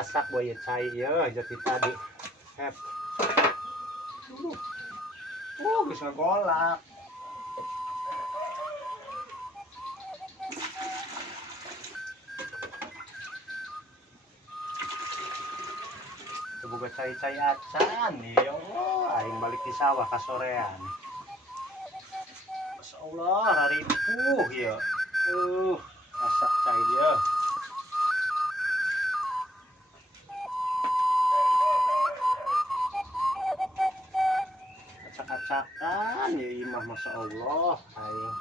asak boya cai ya jadi tadi. Hep. Bisa golak. Boga cai-cai acan ya Allah, aing balik di sawah kasorean. Masya Allah, raripuh ya. Asak cai ya. Acak-acakan ya imah Masya Allah, aing.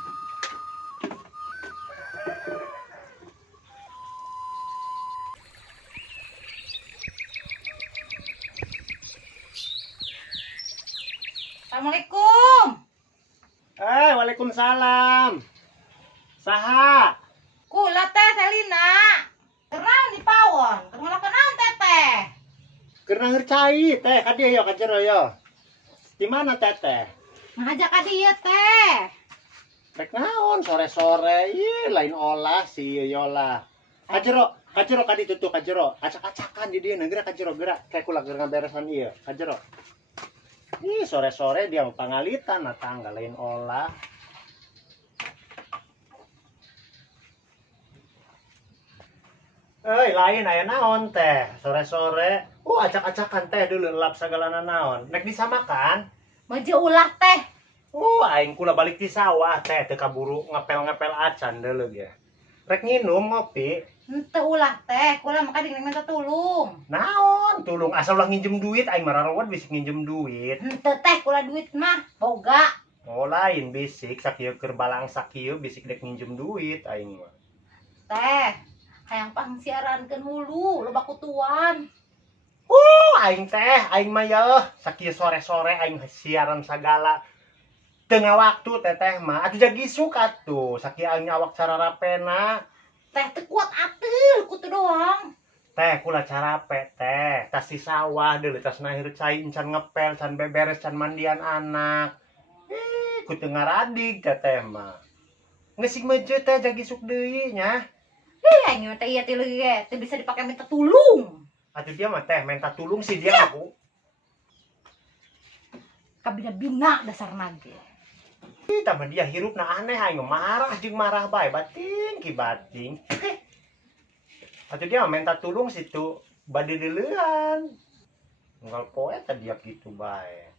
Assalamualaikum. Waalaikumsalam. Saha? Kula teh Selina. Kerang di pawon. Kerang kenaon teteh. Karena ngercai teh ka dieu ka jero yo. Di mana teteh? Ngajak ka dieu teh. Rek naon sore-sore ieu lain olah si yola. Kajero ka ditu tuh kajero. Acak-acakan di dieu geura kajero geura. Kayak kula geura ngaberesan ieu kajero. Ih sore-sore dia mau pangalitan nah tangga lain olah. Lain aya naon teh sore-sore. Acak-acakan teh dulu lap sagalana naon. Nek disamakan. Baju ulah teh. Aing kula balik di sawah teh teu kaburu ngepel-ngepel acan deuleu ge. Rek nginum ngopi. Henteu ulah teh. Kula maka dingin minta tulung. Naon tulung asal ulah nginjem duit aing mararawat bisik nginjem duit. Henteu teh kula duit mah boga. Lain bisik sakieu keur balang sakieu bisik dek nginjem duit aing mah. Teh, hayang pangsiarankeun hulu loba kutuan. Aing mah yeuh sakieu sore-sore aing siaran sagala. Tengah waktu teteh mah atuh jadi isuk atuh sakieu aing awak cararapena. Teh teu kuat ateul kutu doang. Teh kula carape teh tas di sawah deuleu tas nahir cai can ngepel can beberes can mandian anak. Kudu ngaradig teteh mah. Ngesing meuje teh jadi isuk deui nya. Aing mah teh ieu teh leuge teh bisa dipake minta tulung. Atuh dia mah teh minta tulung si dia aku. Kabina-bina dasarna ge. Tambah dia hirupna aneh aing marah jeung marah bae bating ki bating. Atuh dia mah minta tulung situ bade deuleuan. Unggal poe teh dia kitu bae.